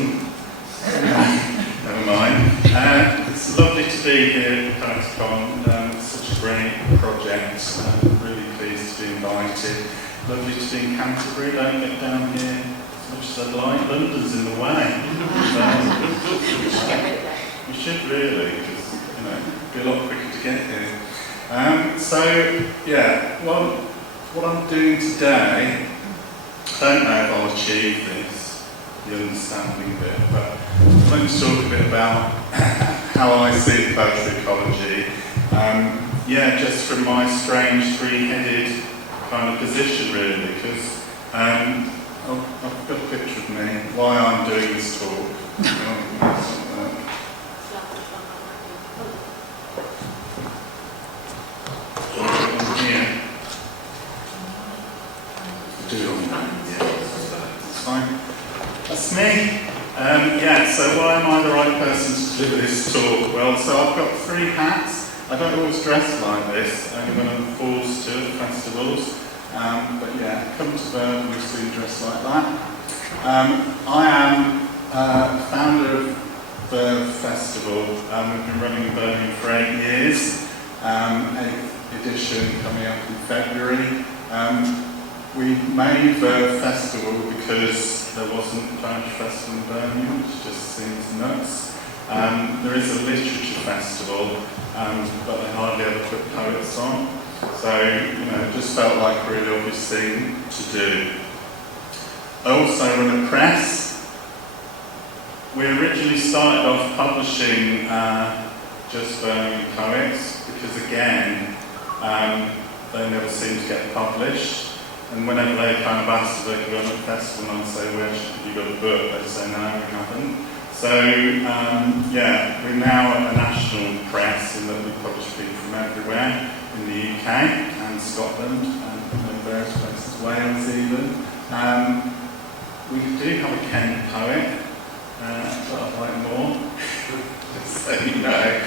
wasn't. Never mind. It's lovely to be here at PoetiCon. It's such a great project. I'm really pleased to be invited. Lovely to be in Canterbury. Don't get down here as much as I'd like. London's in the way. We should really, because it'd be a lot quicker to get here. So yeah, well, what I'm doing today, I don't know if I'll achieve this, the understanding bit, but I'm going to talk a bit about how I see the poetry ecology. Yeah, just from my strange three-headed kind of position really, because I've got a picture of me, why I'm doing this talk. That's me. Yeah, so why am I the right person to deliver this talk? Well, so I've got three hats. I don't always dress like this, only when I'm forced to at festivals. But yeah, come to VERVE and you'll see dress like that. I am founder of VERVE Festival. We've been running in Birmingham for 8 years. 8th edition coming up in February. We made VERVE Festival because there wasn't a poetry festival in Birmingham, which just seems nuts. There is a literature festival, but they hardly ever put poets on. So, it just felt like a really obvious thing to do. I also run a press. We originally started off publishing just Birmingham poets, because again, they never seem to get published. And whenever they kind of asked if they could go on a festival, and I'd say, well, have you got a book? They'd say, no, we haven't. So, yeah, we're now a national press in that we publish people from everywhere in the UK and Scotland and various places, Wales even. We do have a Kent poet, but I'd like more, just so you know.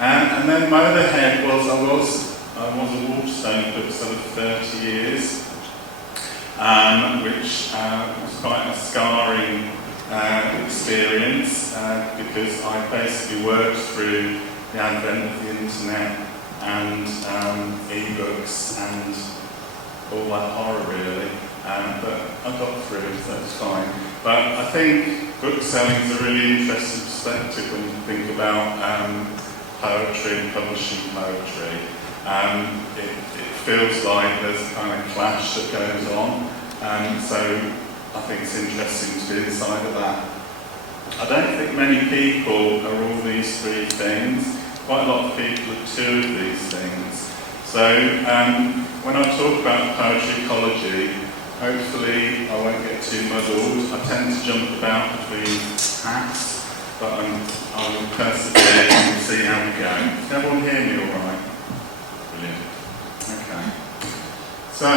And then my other head was, I was a Waterstone bookseller for 30 years. Which was quite a scarring experience because I basically worked through the advent of the internet and e-books and all that horror really, but I got through it, so it's fine. But I think bookselling is a really interesting perspective when you think about poetry and publishing poetry. It feels like there's a kind of clash that goes on, so I think it's interesting to be inside of that. I don't think many people are all these three things. Quite a lot of people are two of these things. So when I talk about poetry ecology, hopefully I won't get too muddled. I tend to jump about between hats, but I will persevere and see how we go. Can everyone hear me all right? Brilliant. Okay. So,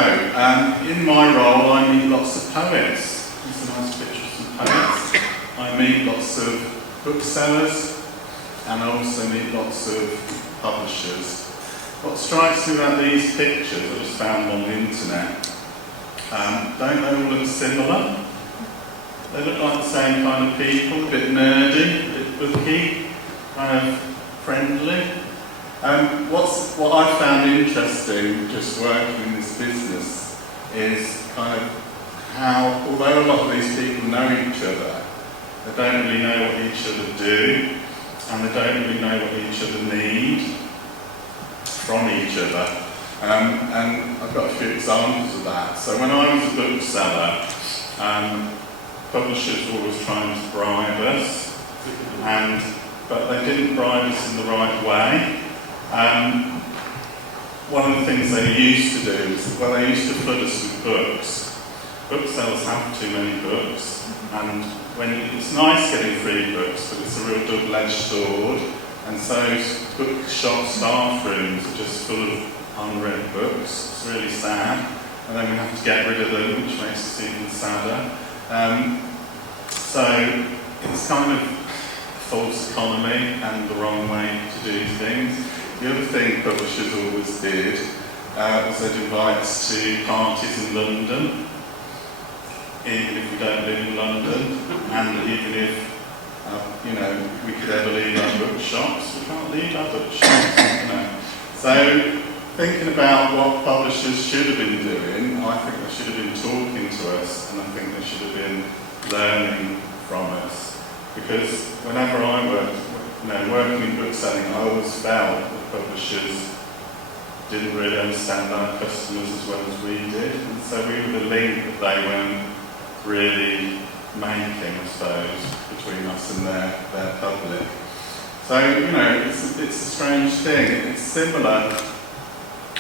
in my role, I meet lots of poets. Here's a nice picture of some poets. I meet lots of booksellers, and I also meet lots of publishers. What strikes me about these pictures, I just found them on the internet, don't they all look similar? They look like the same kind of people, a bit nerdy, a bit booky, kind of friendly. What I found interesting just working in this business is kind of how, although a lot of these people know each other, they don't really know what each other do, and they don't really know what each other need from each other. And I've got a few examples of that. So when I was a bookseller, publishers were always trying to bribe us, but they didn't bribe us in the right way. One of the things they used to do is, well, they used to flood us with books. Booksellers have too many books, and it's nice getting free books, but it's a real double-edged sword. And so bookshop staff rooms are just full of unread books. It's really sad, and then we have to get rid of them, which makes it even sadder. So it's kind of a false economy and the wrong way to do things. The other thing publishers always did was they'd invite us to parties in London. even if we don't live in London, and even if you know, we could ever leave our bookshops, we can't leave our bookshops, you know. So, thinking about what publishers should have been doing, I think they should have been talking to us, and I think they should have been learning from us. Because whenever I worked, you know, working in book selling, I always felt that publishers didn't really understand our customers as well as we did, and so we were the link that they weren't really making, I suppose, between us and their public. So, you know, it's a strange thing. It's similar.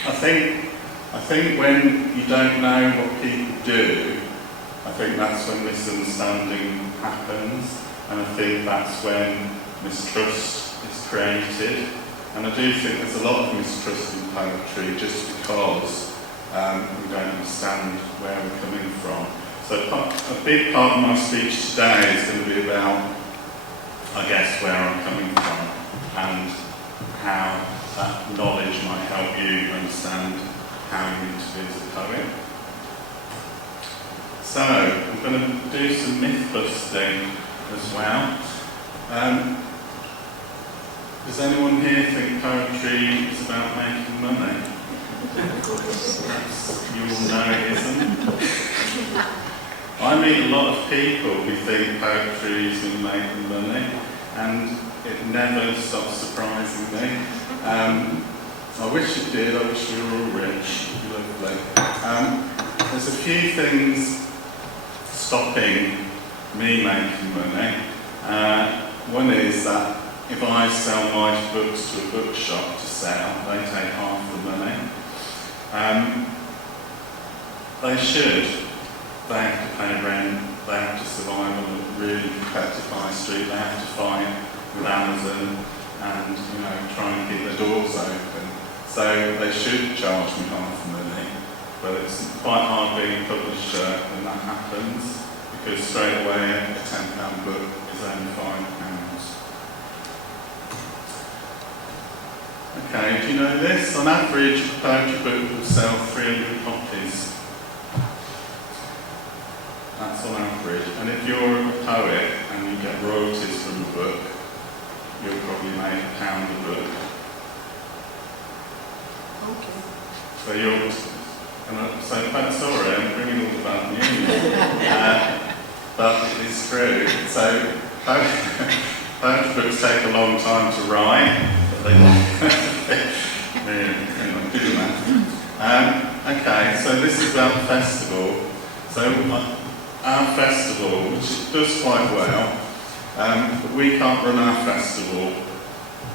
I think when you don't know what people do, I think that's when misunderstanding happens, and I think that's when mistrust is created. And I do think there's a lot of mistrust in poetry just because we don't understand where we're coming from. So a big part of my speech today is going to be about, I guess, where I'm coming from and how that knowledge might help you understand how you need to be as a poet. So, I'm going to do some myth busting as well. Does anyone here think poetry is about making money? Perhaps you all know it isn't. I meet a lot of people who think poetry is going to make them money, and it never stops surprising me. I wish it did. I wish we were all rich. It'd be lovely. There's a few things stopping me making money. One is that if I sell my books to a bookshop to sell, they take half the money. They should. They have to pay rent, they have to survive on a really competitive high street, they have to fight with Amazon and, you know, try and keep their doors open. So they should charge me half the money, but it's quite hard being a publisher when that happens, because straight away a £10 book is only £5. Okay, do you know this? On average, a poetry book will sell 300 copies. That's on average. And if you're a poet and you get royalties from a book, you'll probably make £1 a book. Okay. So you're, sorry, I'm bringing all the bad news. But it is true. So poetry books take a long time to write, but they anyway, do the math. Okay, so this is about the festival. So our festival, which does quite well, but we can't run our festival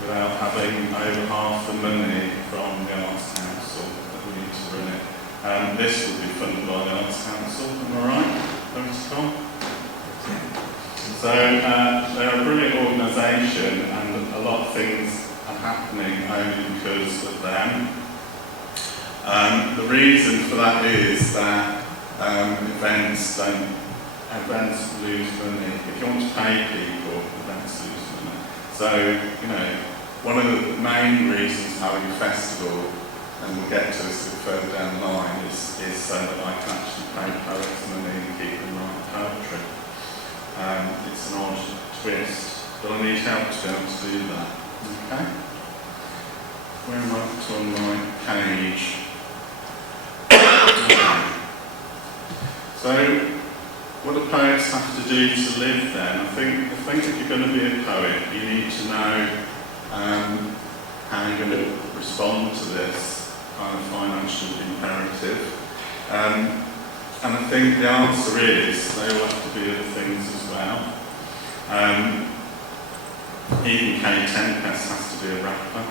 without having over half the money from the Arts Council that we need to run it. This will be funded by the Arts Council, am I right? PoetiCon? So they're a brilliant organisation, and a lot of things are happening only because of them. The reason for that is that events lose money. If you want to pay people, events lose money. So, you know, one of the main reasons having a festival, and we'll get to this a bit further down the line, is so that I can actually pay poets money and keep them writing poetry. It's an odd twist, but I need help to be able to do that. Okay? Where am I up to on my page? So, what do poets have to do to live then? I think if you're going to be a poet, you need to know how you're going to respond to this kind of financial imperative. And I think the answer is they all have to be other things as well. Even Kay Tempest has to be a rapper.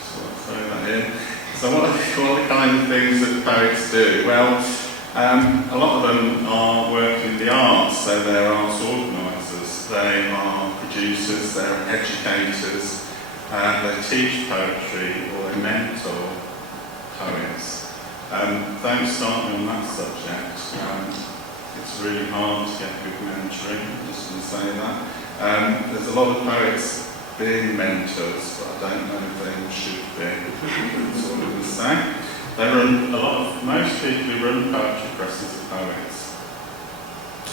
So I'll throw that in. So what are the kind of things that poets do? Well, a lot of them are working in the arts, so they're arts organisers, they are producers, they're educators, they teach poetry or they mentor poets. Don't start me on that subject. It's really hard to get good mentoring, I'm just going to say that. There's a lot of poets being mentors, but I don't know if they should be. That's what I would say. Most people who run poetry presses are poets.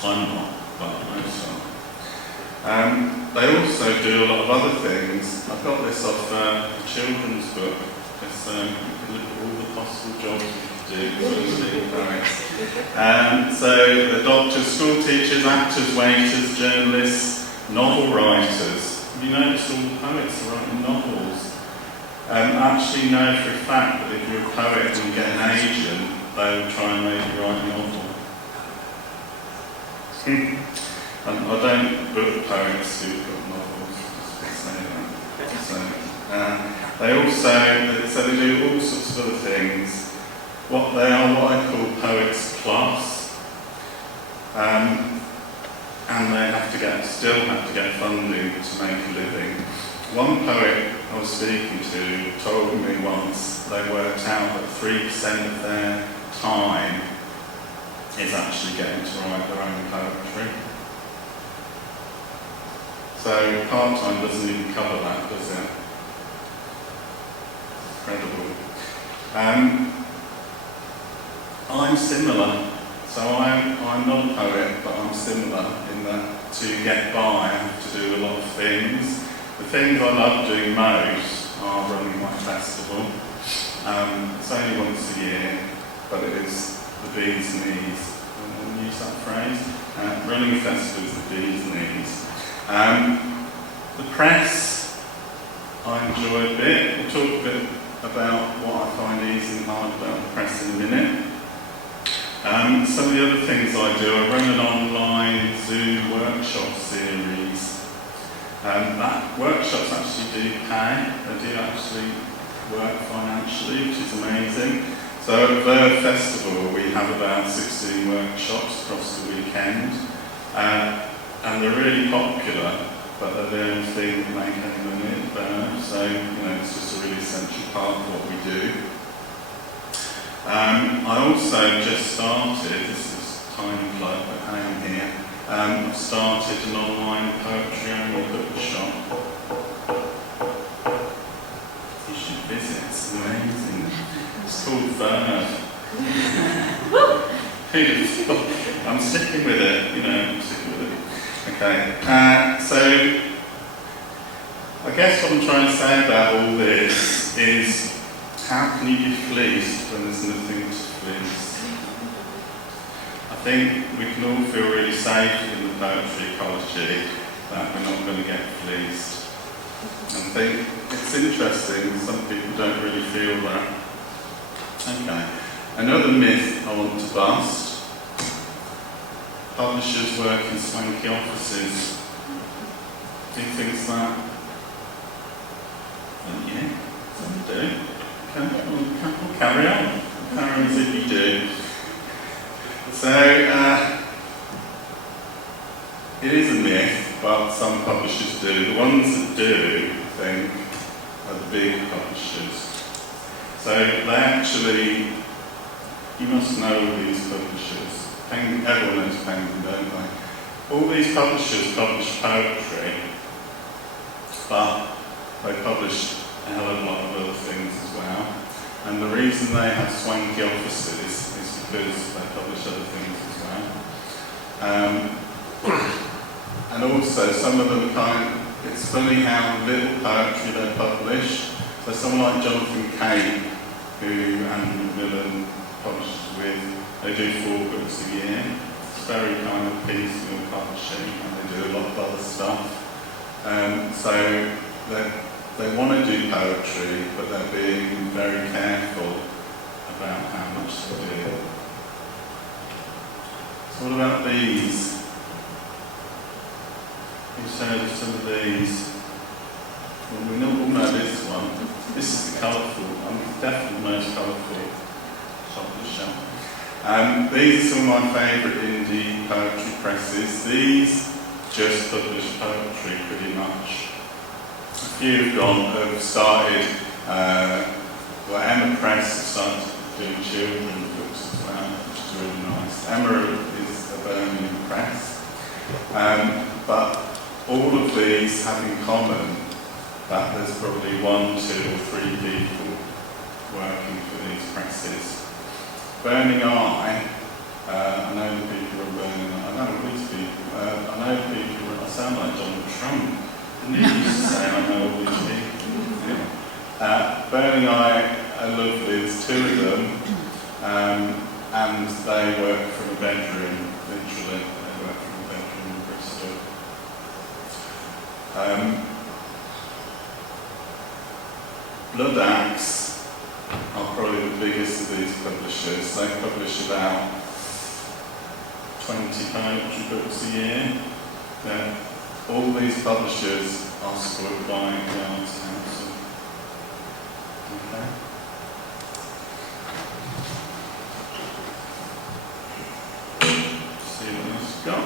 I'm not, but most are. They also do a lot of other things. I've got this off a children's book. It's you can look at all the possible jobs you could do as being poets. So the doctors, school teachers, actors, waiters, journalists, novel writers. Have you noticed all the poets are writing novels? I actually know for a fact that if you're a poet and you get an agent, they'll try and make you write a novel. I don't book poets who've got novels, just say that. They do all sorts of other things. They are what I call Poets Plus, and they still have to get funding to make a living. One poet I was speaking to told me once they worked out that 3% of their time is actually getting to write their own poetry. So part-time doesn't even cover that, does it? Incredible. I'm similar. So I'm not a poet, but I'm similar in that to get by I have to do a lot of things. The things I love doing most are running my festival. It's only once a year, but it is the bee's knees. I'll use that phrase. Running a festival is the bee's knees. The press, I enjoy a bit. We'll talk a bit about what I find easy and hard about the press in a minute. Some of the other things I do, I run an online Zoom workshop series. That workshops actually do pay. They do actually work financially, which is amazing. So at VERVE Festival, we have about 16 workshops across the weekend. And they're really popular, but they're the only thing that make any money at VERVE. So, it's just a really essential part of what we do. I also just started, this is a tiny plug, but I am here. I've started an online poetry only book shop. You should visit, it's amazing. It's called VERVE. I'm sticking with it, I'm sticking with it. Okay, so I guess what I'm trying to say about all this is how can you be fleeced when there's nothing to fleece? I think we can all feel really safe in the poetry ecology that we're not going to get fleeced. I think it's interesting, some people don't really feel that. Okay, another myth I want to bust. Publishers work in swanky offices. Do you think it's that? Yeah, some do. Okay, we'll carry on. Carry on as if you do. So, it is a myth, but some publishers do. The ones that do, I think, are the big publishers. So, they actually, you must know all these publishers. Everyone knows Penguin, don't they? All these publishers publish poetry, but they publish a hell of a lot of other things as well. And the reason they have swanky offices is because they publish other things as well. And also, some of them it's funny how little poetry they publish. So someone like Jonathan Cape, who Anthony McMillan publishes with, they do 4 books a year. It's very kind of piecemeal publishing, and they do a lot of other stuff. So they want to do poetry, but they're being very careful about how much to do. So what about these? Who's heard of some of these? Well, we all know this one. This is the colourful one, definitely the most colourful publisher. These are some of my favourite indie poetry presses. These just publish poetry pretty much. A few have started, Emma Press have started doing children's books as well, which is really nice. Emma is a Birmingham press. But all of these have in common that there's probably 1, 2 or 3 people working for these presses. Burning Eye, I know the people of Burning Eye, I know all these people, I know people, I sound like Donald Trump, didn't he used to say I know all these people? Yeah. Burning Eye are lovely, there's two of them, and they work from a bedroom, literally, they work from a bedroom in Bristol. Blood Axe are probably the biggest of these publishers. They publish about 20 poetry books a year. All these publishers are supported by the Arts Council. Okay. See what else we've got.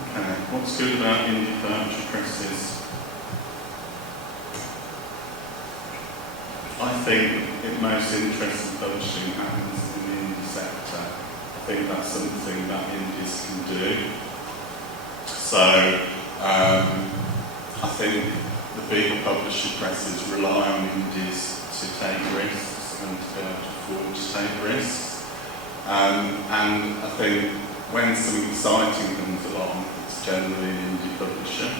Okay, what's good about indie poetry presses? I think the most interesting publishing happens in the indie sector. I think that's something that indies can do. So, I think the big publishing presses rely on indies to take risks and to be able to afford to take risks. And I think when something exciting comes along, it's generally an indie publisher.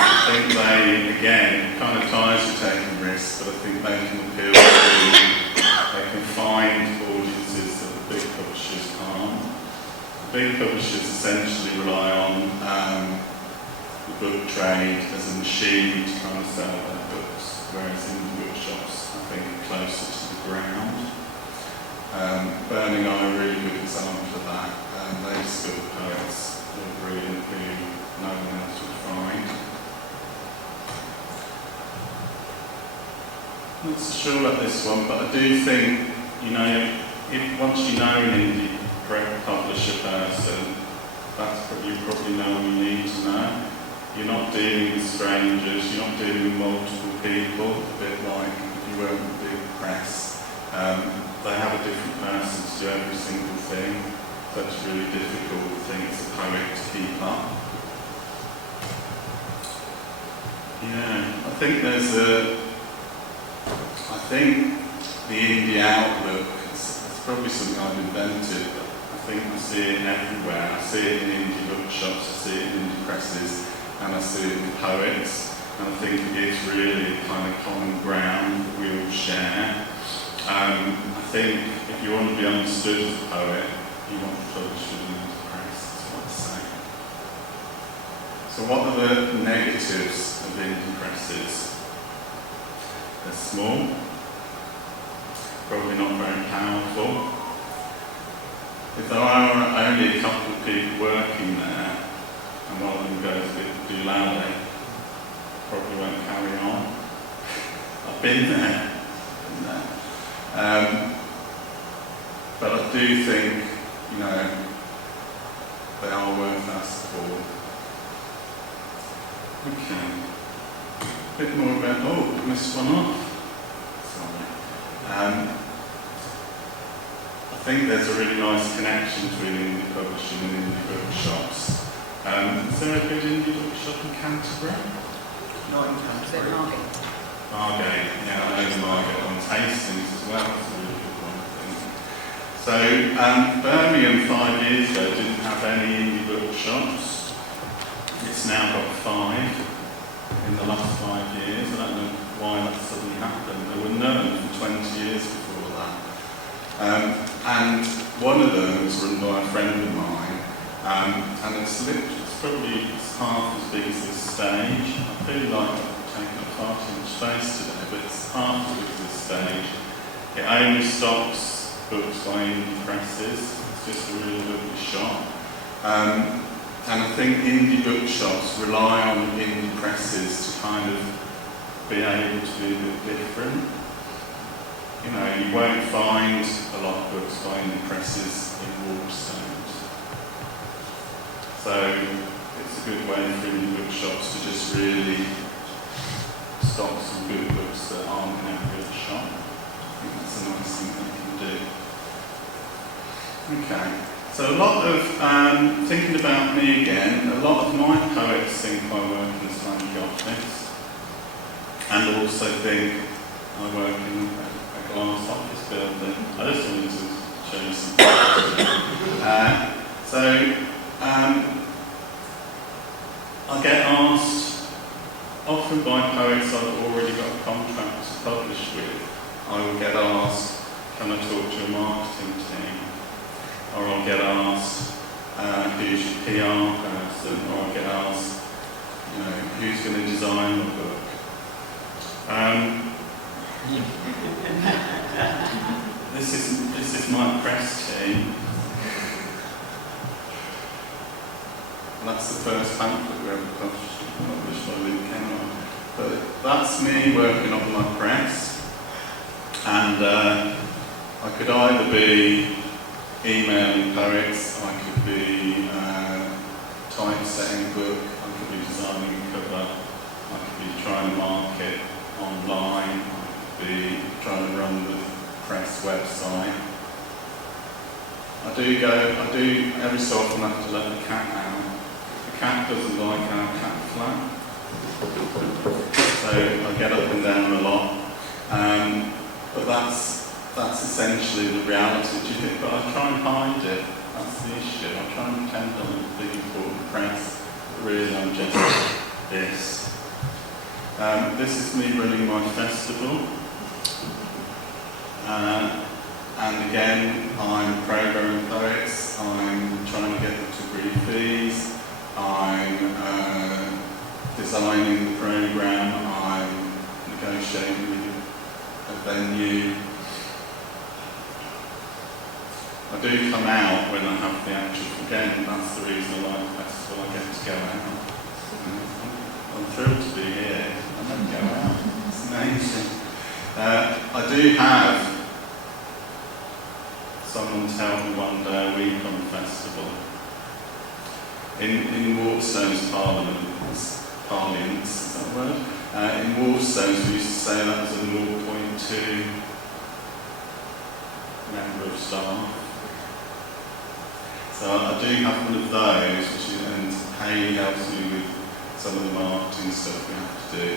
I think they, again, kind of ties to taking risks, but I think they can appeal to, they can find audiences that the big publishers can't. The big publishers essentially rely on the book trade as a machine to kind of sell their books, whereas indie bookshops, I think, are closer to the ground. Burning Eye are a really good example of that. They discover poets who are brilliant who no one else would find. Not so sure about this one, but I do think, you know, if once you know an indie publisher person, that's you probably know what you need to know. You're not dealing with strangers, you're not dealing with multiple people, a bit like if you work with a big press. They have a different person to do every single thing. That's a really difficult thing as a poet to keep up. Yeah, I think there's I think the indie outlook, it's probably something I've invented, but I think I see it everywhere. I see it in indie bookshops, I see it in indie presses, and I see it in poets. And I think it is really a kind of common ground that we all share. I think if you want to be understood as a poet, you want to publish with an indie press, that's what I say. So what are the negatives of indie presses? They're small, probably not very powerful. If there are only a couple of people working there, and one of them goes a bit too loudly, probably won't carry on. I've been there. But I do think, you know, they are worth our support. Okay. A bit more about, oh, I missed one off. Sorry. I think there's a really nice connection between indie publishing and indie bookshops. Is there a good indie bookshop in Canterbury? Not in Canterbury. Margate, yeah, I know Margate on Hastings as well, that's a really good one, I think. So, Birmingham 5 years ago didn't have any indie bookshops. It's now got 5 in the last 5 years. I don't know why that suddenly happened. There were none for 20 years before that. And one of them was run by a friend of mine, and it's probably half as big as this stage. I feel like I've taken up far too much space today, but it's half as big as this stage. It only stocks books by indie presses. It's just a really lovely shop. And I think indie bookshops rely on indie presses to kind of be able to be a bit different. You know, you won't find a lot of books by indie presses in Waterstones. So it's a good way for indie bookshops to just really stock some good books that aren't in every other shop. I think that's a nice thing they can do. Okay. So a lot of, thinking about me again, a lot of my poets think I work in this language also think I work in a glass office building. I just wanted to show you some pictures. I get asked, often by poets I've already got a contract to publish with. I will get asked, can I talk to your marketing team? Or I'll get asked, who's your PR person? Or I'll get asked, who's going to design the book? This is my press team. That's the first pamphlet we ever published by Luke Kennard. But that's me working on my press. And I could either be emailing poets, I could be typesetting a book, I could be designing a cover, I could be trying to market online, I could be trying to run the press website. I do every so often have to let the cat out. The cat doesn't like our cat flap, so I get up and down a lot. But that's essentially the reality. Do you think? But I try and hide it. That's the issue. I try and pretend I'm a big important press, but really I'm just this. This is me running my festival. And again, I'm programming poets, I'm trying to get them to agree fees, I'm designing the programme, I'm negotiating with a venue. I do come out when I have the actual, again, that's the reason I like the festival, I get to go out. I'm thrilled to be here, I don't go out, it's amazing. I do have someone's helped me one day a week on the festival. In Waterstones Parliaments, is that a word? In Waterstones we used to say that was a 0.2 member of staff. So I do have one of those, and Hayley helps me with some of the marketing stuff we have to do.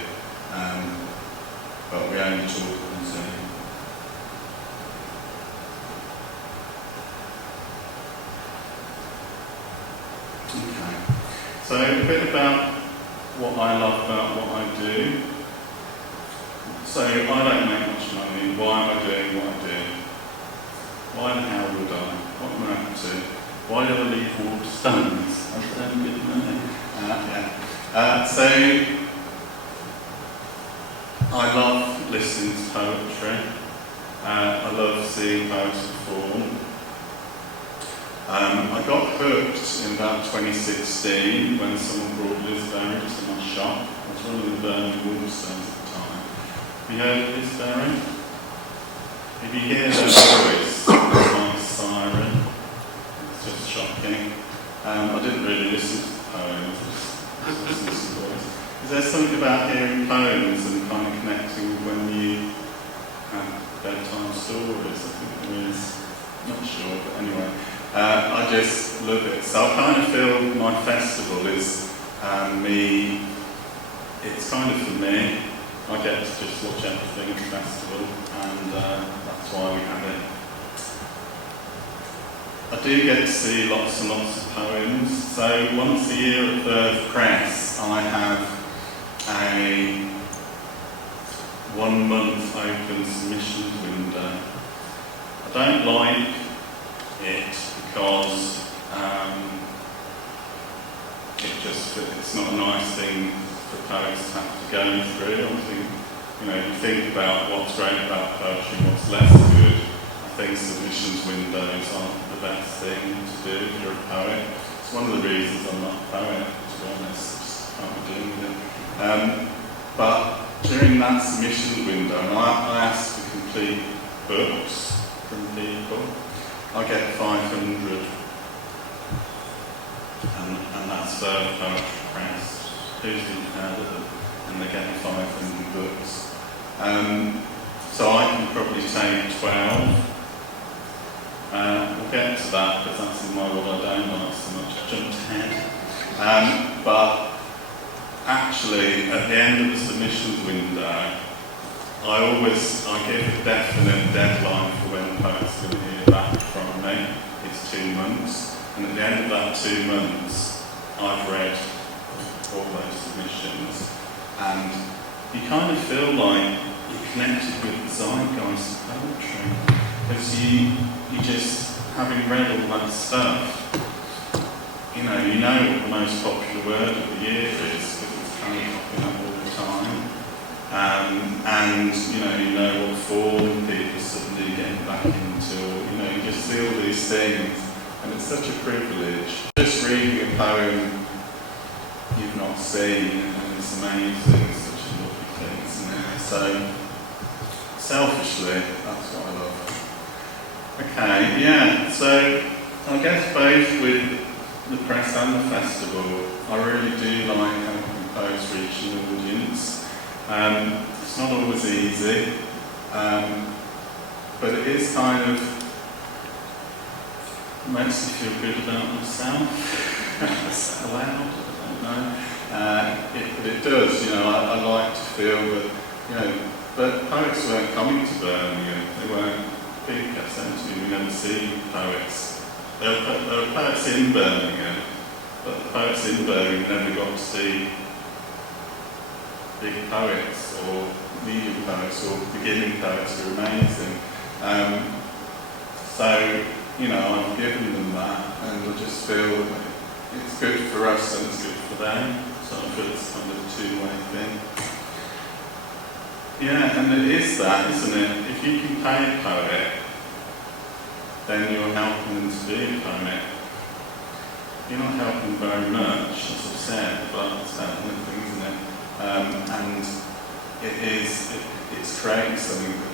But we only talk on Zoom. Okay. So a bit about what I love about what I do. So I don't make much money. Why am I doing what I do? Why the hell would I? What am I up to? Why do I leave Waterstones? I don't get money. So I love listening to poetry. I love seeing poets perform. I got hooked in about 2016 when someone brought Liz Berry to my shop. I was running the Birmingham Waterstones at the time. Have you heard of Liz Berry? If you hear her voice, it's like a siren. It's just shocking. I didn't really listen to the poems, I just listened to the voice. Is there something about hearing poems and kind of connecting with when you have bedtime stories? I think there is. Not sure, but anyway. I just love it. So I kind of feel my festival is me, it's kind of for me. I get to just watch everything at the festival, and that's why we have it. I do get to see lots and lots of poems. So once a year at VERVE Press, I have a 1 month open submissions window. I don't like it because it's not a nice thing for poets to have to go through. I think, you think about what's great about poetry and what's less good. I think submissions windows aren't the best thing to do if you're a poet. It's one of the reasons I'm not a poet, to be honest. I just can't be doing with it. But during that submission window, and I ask for complete books from people, I get 500, and that's VERVE Poetry Press. Who's been heard of them? And they get 500 books. So I can probably take 12. We'll get to that because that's in my what I don't like so much. I jumped ahead. But actually, at the end of the submissions window, I give a definite deadline for when poets are going to hear back from me. It's 2 months, and at the end of that 2 months, I've read all those submissions, and you kind of feel like you're connected with the zeitgeist of poetry, because you just, having read all that stuff, you know what the most popular word of the year is, because it's kind of popping up all the time. And you know what form people suddenly get back into, you just see all these things, and it's such a privilege. Just reading a poem you've not seen, and it's amazing, it's such a lovely thing, isn't it? So, selfishly, that's what I love. Okay, yeah, so I guess both with the press and the festival, I really do like helping poets reach an audience. It's not always easy, but it is kind of makes me feel good about myself. Is that allowed? I don't know. But it does, I like to feel that, but poets weren't coming to Birmingham. They weren't big, essentially. We never see poets. There were poets in Birmingham, but the poets in Birmingham never got to see big poets or medium poets or beginning poets who are amazing. So, I've given them that, and I just feel that it's good for us and it's good for them. So I feel it's kind of a two-way thing. Yeah, and it is that, isn't it? If you can pay a poet, then you're helping them to be a poet. You're not helping very much, as I've said, but it's that thing, isn't it? And it's creating something that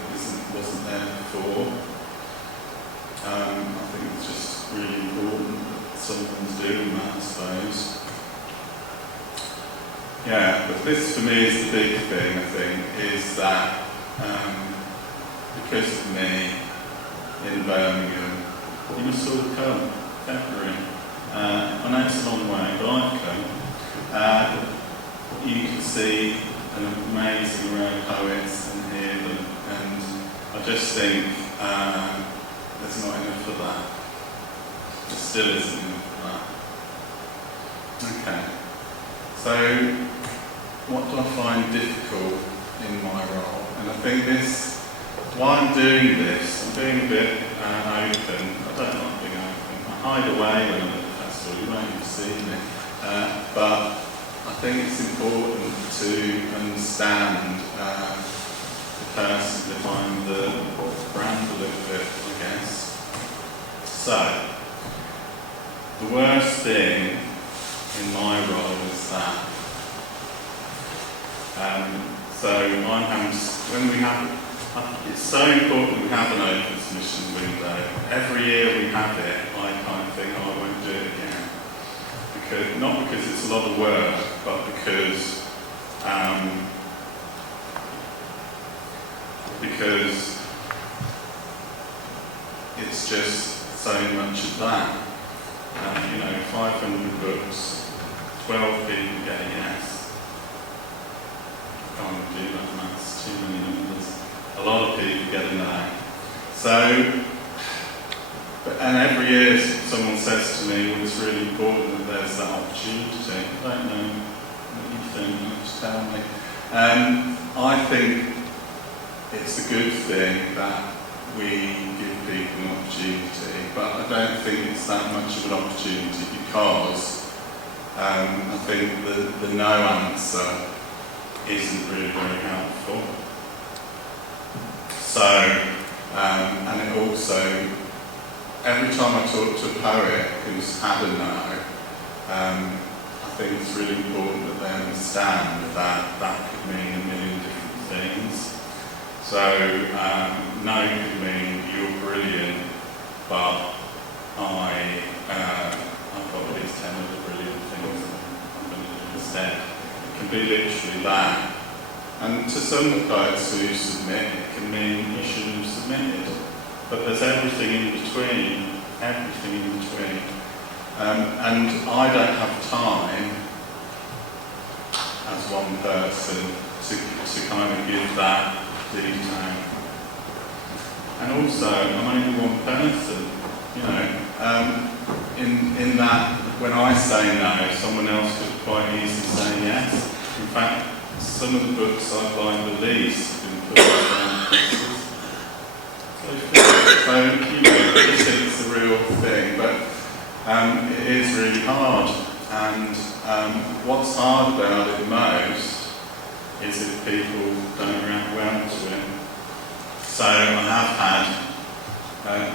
wasn't there before. I think it's just really important that someone's doing that, I suppose. Yeah, but this for me is the big thing, I think, is that because of me in Birmingham, you must all come, February. I know it's a long way, but I've come. You can see an amazing array of poets and hear them, and I just think there's not enough of that. There still isn't enough of that. Okay, so what do I find difficult in my role? And I think while I'm doing this, I'm being a bit open. I don't like being open. I hide away when I'm at the festival, you won't even see me. But I think it's important to understand the person behind the brand a little bit, I guess. So, the worst thing in my role is that. It's so important we have an open submission window. Every year we have it, I kind of think, I won't do it again. Not because it's a lot of work, but because it's just so much of that. 500 books, 12 people get a yes. I can't do that maths, too many numbers. A lot of people get a no. And every year someone says to me, well, it's really important that there's that opportunity. I don't know what you think, just tell me. I think it's a good thing that we give people an opportunity, but I don't think it's that much of an opportunity because I think the no answer isn't really very helpful. So, and it also, every time I talk to a poet who's had a no, I think it's really important that they understand that could mean a million different things. So, no could mean you're brilliant, but I've got at least 10 other brilliant things that I'm going to do instead. It can be literally that. And to some of the poets who submit, it can mean you shouldn't have submitted. But there's everything in between. And I don't have time as one person to kind of give that detail. And also, I'm only one person, you know, in that when I say no, someone else could quite easily say yes. In fact, some of the books I've liked the least have been published around Christmas. So, you know, I think it's a real thing, but it is really hard. And what's hard about it most is if people don't react well to it. So I have had,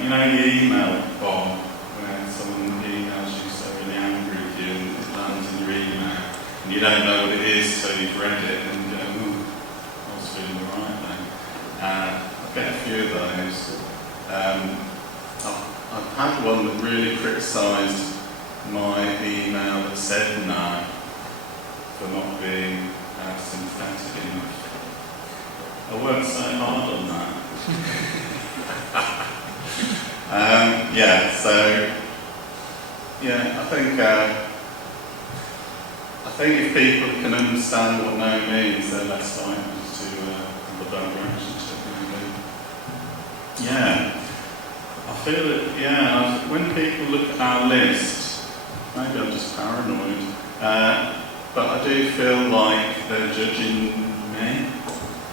you know, the email bomb, where someone emails you so really angry with you and it lands in your email, and you don't know what it is till you've read it and you go, ooh, I was feeling alright then. I get a few of those. I've had one that really criticised my email that said no for not being sympathetic enough. I worked so hard on that. Yeah, so yeah, I think if people can understand what no means, they're less likely to have a bad relationship. Maybe. Yeah, I feel that. Yeah, when people look at our list, maybe I'm just paranoid, but I do feel like they're judging me,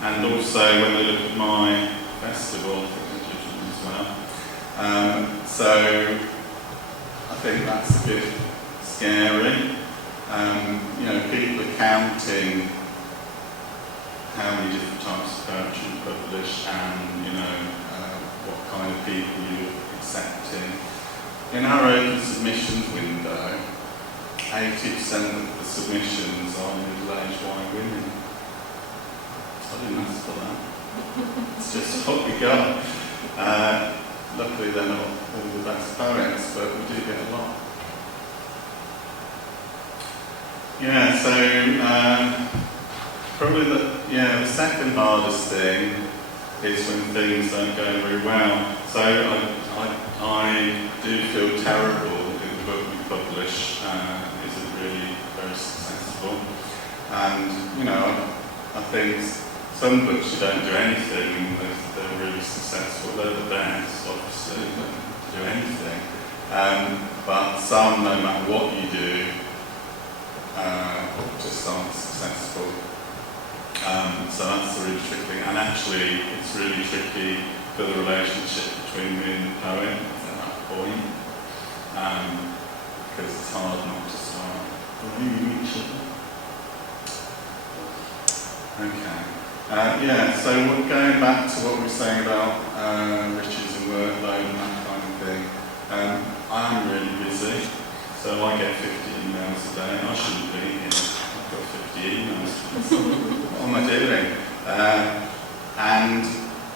and also when they look at my festival, I think they're judging me as well. So I think that's a bit scary. You know, people are counting how many different types of poetry you publish, and you know what kind of people you're accepting. In our open submissions window, 80% of the submissions are middle-aged white women. I didn't ask for that. It's just what we got. Luckily they're not all the best poets, but we do get a lot. Yeah, so probably the second hardest thing is when things don't go very well. So I do feel terrible if the book we publish isn't really very successful. And, you know, I think some books you don't do anything, they're really successful. They're the best, obviously, you don't do anything. But some, no matter what you do, just aren't successful. So that's the really tricky thing. And actually, it's really tricky for the relationship between me and the poet at that point. Because it's hard not to start believing each other. Okay. Yeah, so we're going back to what we were saying about riches and workload and that kind of thing. I'm really busy, so I get 50 emails a day. I shouldn't be here. I've got 50 emails. What am I doing?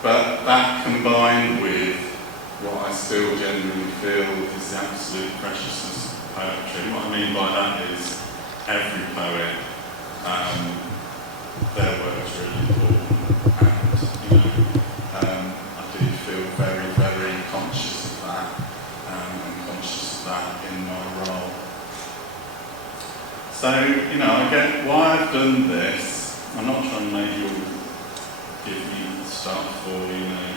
But that combined with what I still genuinely feel is the absolute preciousness of poetry. What I mean by that is every poet, their work's really important, and you know, I do feel very, very conscious of that, and conscious of that in my role. So, you know, I get why I've done this. I'm not trying to make you give me stuff or, you know,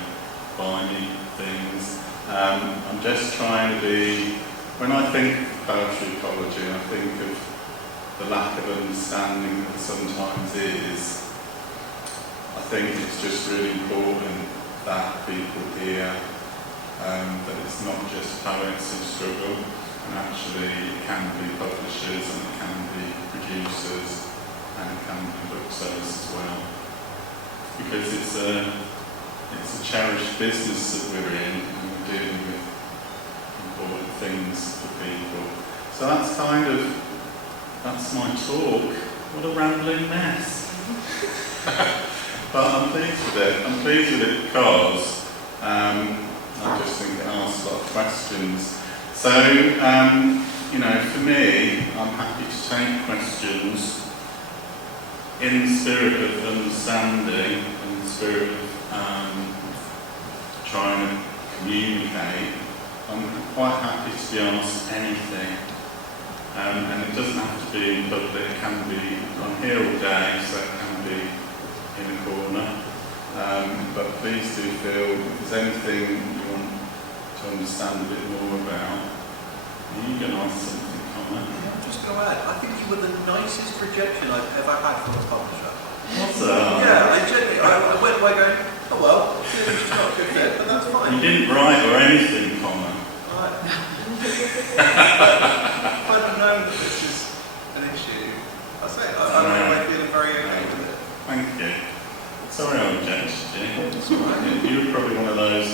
buy me things. I'm just trying to be, when I think of poetry ecology, I think of the lack of understanding that sometimes is. I think it's just really important that people hear that it's not just poets who struggle, and actually it can be publishers and it can be producers and it can be booksellers as well. Because it's a cherished business that we're in, and we're dealing with important things for people. So that's my talk. What a rambling mess. But I'm pleased with it. I'm pleased with it because I just think it asks a lot of questions. So, you know, for me, I'm happy to take questions in the spirit of understanding, in the spirit of trying to communicate. I'm quite happy to be asked anything. And it doesn't have to be in public, it can be, I'm here all day, so it can be in a corner. but please do feel if there's anything you want to understand a bit more about, you can ask something, comment. I'm just going to add, I think you were the nicest rejection I've ever had from a publisher. What's that? Yeah, I went away going, oh well, clearly she's not a good fit, but that's fine. You didn't write or anything, comment. If I'd have known that this is an issue, I say, I went away feeling very okay with it. Thank you. Sorry I rejected you. It's all right. You were probably one of those.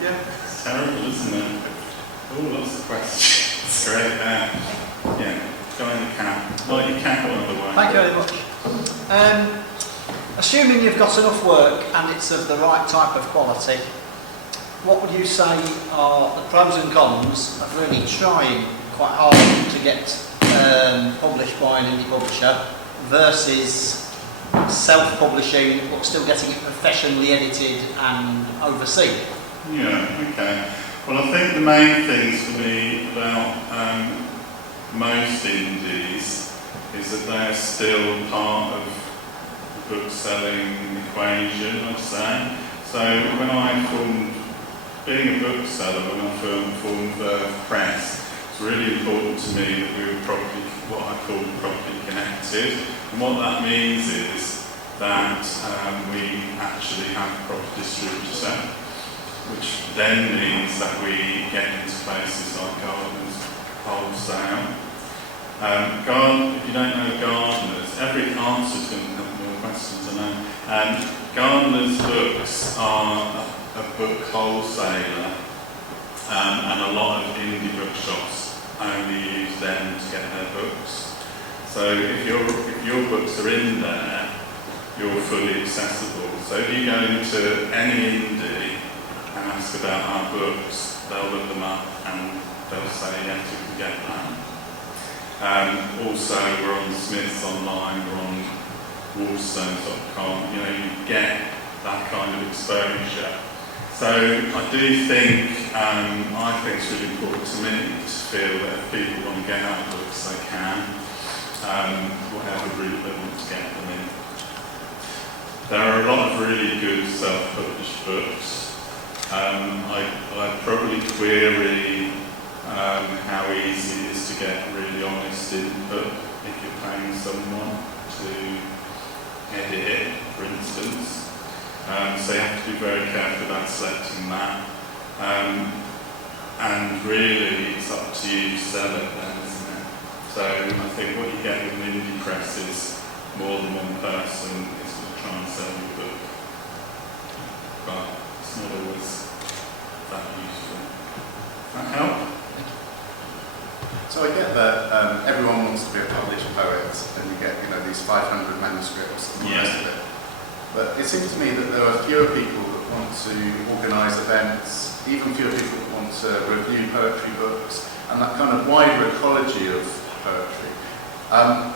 Yeah. It's terrible, isn't it? Oh, lots of questions. Great there. Yeah, go in the cap. Well, you can't go another way. Thank you very much. Assuming you've got enough work and it's of the right type of quality, what would you say are the pros and cons of really trying quite hard to get published by an indie publisher versus self-publishing but still getting it professionally edited and overseen? Yeah, okay. Well, I think the main things for me about most indies is that they're still part of the book-selling equation, I'd say. So when I formed, being a bookseller, when I formed VERVE Press, it's really important to me that we were properly, what I call properly connected. And what that means is that we actually have a proper distributor, which then means that we get into places like Gardeners Wholesale. If you don't know Gardeners, every answer is going to have more questions, I know. Gardeners books are a book wholesaler, and a lot of indie bookshops only use them to get their books. So if your books are in there, you're fully accessible. So if you go into any indie and ask about our books, they'll look them up and they'll say, yes, you can get that. Also, we're on Smiths Online, we're on Wallstones.com, you get that kind of exposure. So I do think, it's really important to me to feel that if people want to get our books, they can, whatever route they want to get them in. There are a lot of really good self-published books. I probably query how easy it is to get really honest input if you're paying someone to edit it, for instance. So you have to be very careful about selecting that. And really, it's up to you to sell it then, isn't it? So I think what you get with an indie press is more than one person is going to try and sell your book. But it's not always that useful. Does that help? So I get that everyone wants to be a published poet, and you get these 500 manuscripts and all the rest of it. But it seems to me that there are fewer people that want to organise events, even fewer people that want to review poetry books, and that kind of wider ecology of poetry.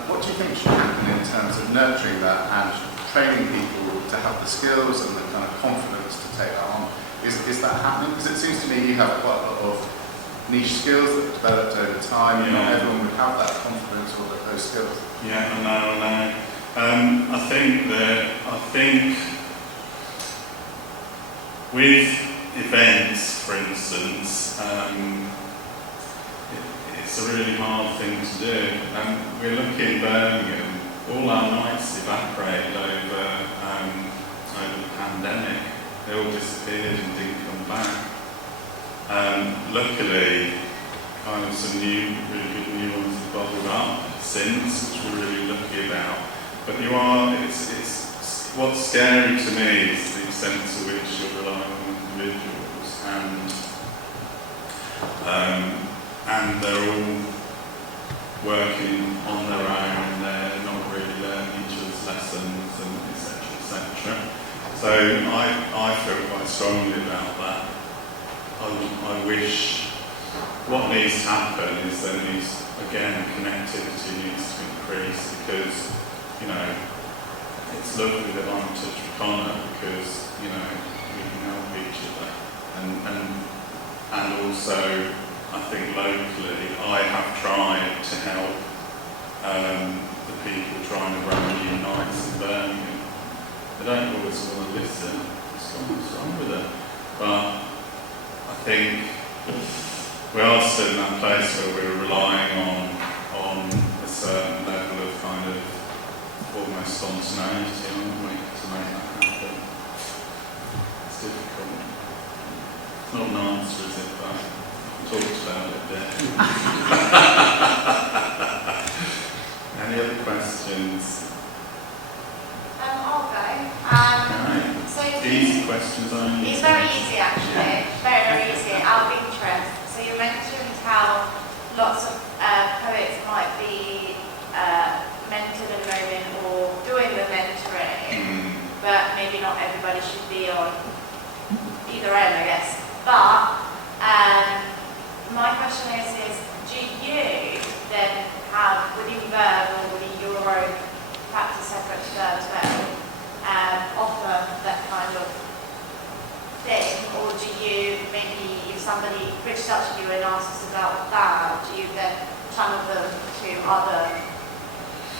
What do you think should happen in terms of nurturing that and training people to have the skills and the kind of confidence to take that on? Is that happening? Because it seems to me you have quite a lot of niche skills that have developed over time. Not everyone would have that confidence or those skills. Yeah, I know. I think with events, for instance, it's a really hard thing to do. We're looking in Birmingham, all our nights evaporated over the pandemic. They all disappeared and didn't come back. Luckily, kind of some really good new ones have bubbled up since, which we're really lucky about. But it's what's scary to me is the extent to which you're relying on individuals, and they're all working on their own. They're not really learning each other's lessons, and etc. So I feel quite strongly about that. I wish what needs to happen is there needs, again, connectivity needs to increase, because it's lovely that I'm in touch with Connor because we can help each other, and also I think locally I have tried to help the people trying to run new nights in Birmingham. They don't always want to listen, what's wrong with it? But I think we are still in that place where we're relying on a certain level of kind of almost spontaneity, aren't we, to make that happen. It's difficult. It's not an answer, is it? But we talked about it there. Any other questions? I'll go. Right. So Easy questions only. it's very easy actually, very, very easy, out of interest. So you mentioned how lots of poets might be mentored at the moment or doing the mentoring, but maybe not everybody should be on either end, I guess. But my question is do you then have within VERVE or within your own practice separate to VERVE as well, offer that kind of thing, or do you maybe, if somebody reaches out to you and asks about that, do you then channel them to other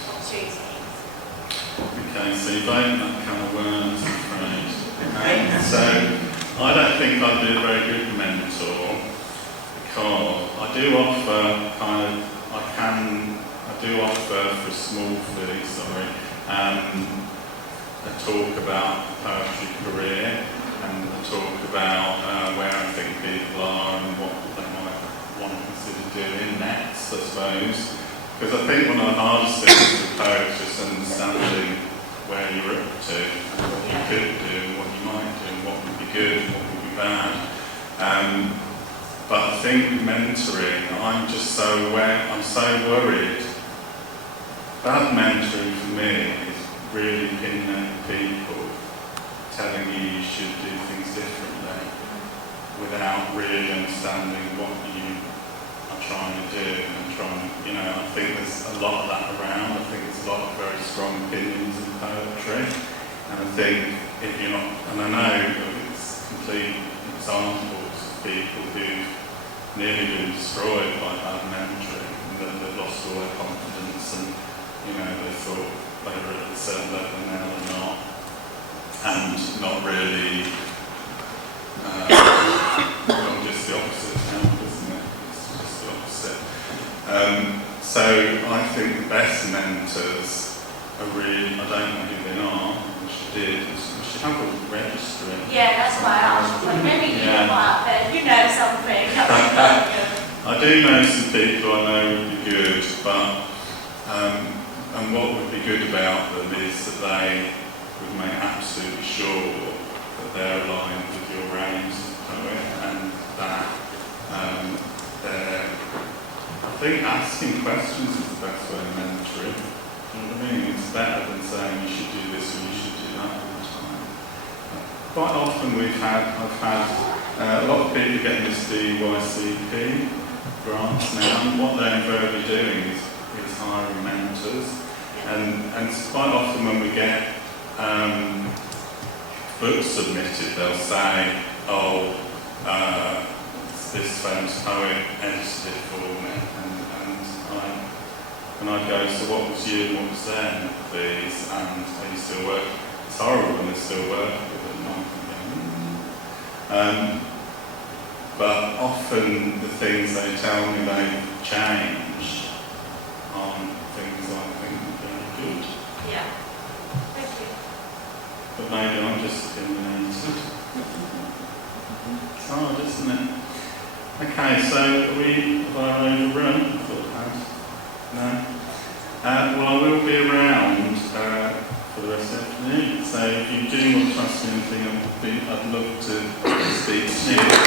opportunities? Okay, so you've opened that kind of worms, I'm afraid. So I don't think I'd be a very good mentor, because I do offer for a small fee, a talk about the poetry career, and a talk about where I think people are and what they might want to consider doing next, I suppose. Because I think one of the hardest things for poets is understanding where you're up to, and what you could do, and what you might do, and what would be good, and what would be bad. But I think mentoring, I'm so worried. Bad mentoring for me is really opinionated people telling you should do things differently without really understanding what you are trying to do and I think there's a lot of that around. I think there's a lot of very strong opinions in poetry, and I think if you're not, and I know it's complete examples of people who've nearly been destroyed by bad mentoring, and that they've lost all their confidence, and they thought they were at a certain level and now they're not, and not really, well, just the opposite now, isn't it? It's just the opposite. So I think the best mentors are really, I don't know who they are, we should have a register. Yeah, that's why I asked. Like, maybe you know out there, you know something. I do know some people I know would be good, but and what would be good about them is that they would make absolutely sure that they're aligned with your aims as a poet, and that they're, I think asking questions is the best way of mentoring. You know what I mean? It's better than saying you should do this or you should do that all the time. Quite often I've had a lot of people getting this DYCP grants now, and what they're invariably doing is hiring mentors. And quite often when we get books submitted, they'll say, this famous poet edited it for me, and I go, so what was you and what was them, please, and are you still working? It's horrible when they're still working with them. But often the things they tell me they've changed aren't things I think are very good. Yeah. Thank you. But maybe I'm just opinionated. It's hard, isn't it? Okay, so have I overrun? I thought I had. No? Well, I will be around for the rest of the afternoon. So if you do want to ask me anything, I'd love to speak to you.